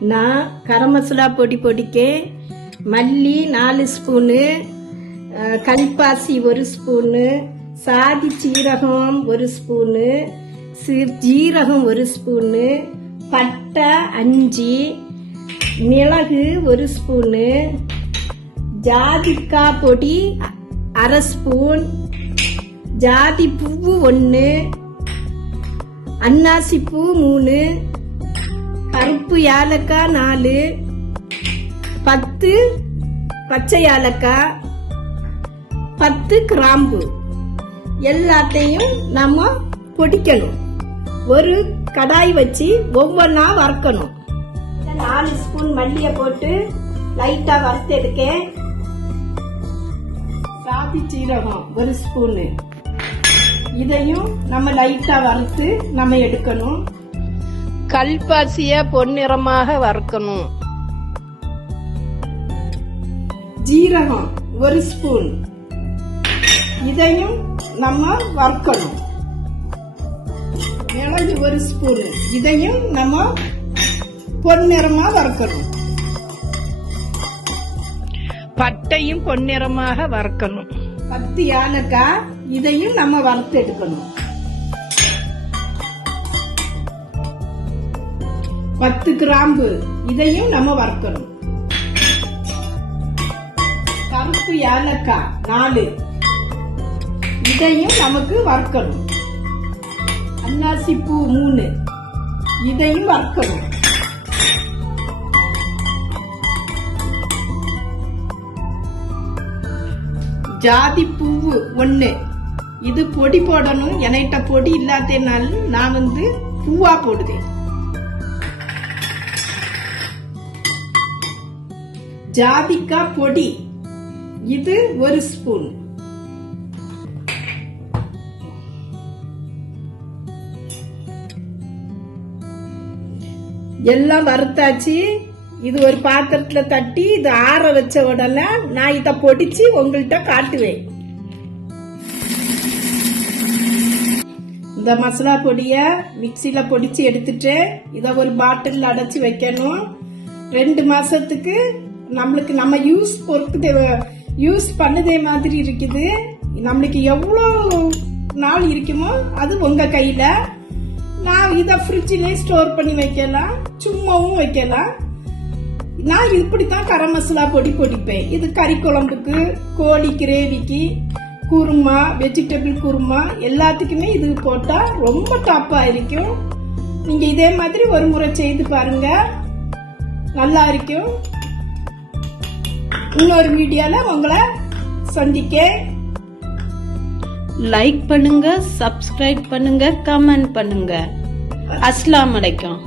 நான் கரம் மசாலா பொடி பொடிக்க மல்லி 4 ஸ்பூனு, கல்பாசி 1 ஸ்பூனு, சாதி சீரகம் 1 ஸ்பூனு, ஜீரகம் 1 ஸ்பூனு, பட்டை 5, மிளகு 1 ஸ்பூனு, ஜாதிக்காய் பொடி 1/2 ஸ்பூன், ஜாதி பூவு 1, அன்னாசி பூ 3, கருப்பு ஏலக்காய் 4, 10 பச்சை ஏலக்காய், 10 கிராம்பு எல்லாத்தையும் நம்ம பொடிக்கணும். ஒரு கடாய் வச்சு ஒவ்வொன்றா வறுக்கணும். 4 ஸ்பூன் மல்லியை போட்டு லைட்டா வறுத்து எடுக்கேன். சாதி சீரகம் 1 ஸ்பூனு, இதையும் நம்ம லைட்டா வறுத்து நம்ம எடுக்கணும். கல்பாசிய பொன்னிறமாக வறுக்கணும். ஜீரகம் 1 ஸ்பூன், இதையும் நம்ம வறுக்கணும். மிளகு 1 ஸ்பூன், இதையும் நம்ம பொன்னிறமா வறுக்கணும். பட்டையும் பொன்னிறமாக வறுக்கணும். 10 ஏலக்காய், இதையும் நம்ம வறுத்து எடுக்கணும். 10 கிராம்பு, இதையும் நம்ம வறுக்கணும். கருப்பு ஏலக்காய் 4, இதையும் நமக்கு வறுக்கணும். அன்னாசி பூ 3, இதையும் வறுக்கணும். ஜாதி பூவு 1, இது பொடி போடணும். என்கிட்ட பொடி இல்லாதனால நான் பூவா போடுவேன். ஜாதிக்காய் பொடி, இது 1 ஸ்பூன். எல்லாம் வறுத்தாச்சு. இது ஒரு பாத்திரத்துல தட்டி இது ஆற வச்ச உடனே நான் இத பொடிச்சு உங்கள்கிட்ட காட்டுவேன். இந்த மசாலா பொடிய மிக்சில பொடிச்சு எடுத்துட்டு இத ஒரு பாட்டில் அடைச்சு வைக்கணும். 2 மாசத்துக்கு நம்மளுக்கு நம்ம யூஸ் பண்ணதே மாதிரி இருக்குது. நம்மளுக்கு எவ்வளவு நாள் இருக்குமோ அது உங்க கையில. நான் இத ஃப்ரிட்ஜிலே ஸ்டோர் பண்ணி வைக்கலாம், சும்மாவும் வைக்கலாம். நான் இப்படித்தான் கரம் மசாலா பொடி பொடிப்பேன். இது கறி குழம்புக்கு, கோழி கிரேவிக்கு, குருமா, வெஜிடபிள் குருமா எல்லாத்துக்குமே இது போட்டா ரொம்ப டாப்பா இருக்கும். நீங்க இதே மாதிரி ஒரு முறை செய்து பாருங்க, நல்லா இருக்கும். இன்னொரு வீடியோல உங்களை சந்திக்க. லைக் பண்ணுங்க, சப்ஸ்கிரைப் பண்ணுங்க, கமெண்ட் பண்ணுங்க. அஸ்ஸலாமு அலைக்கும்.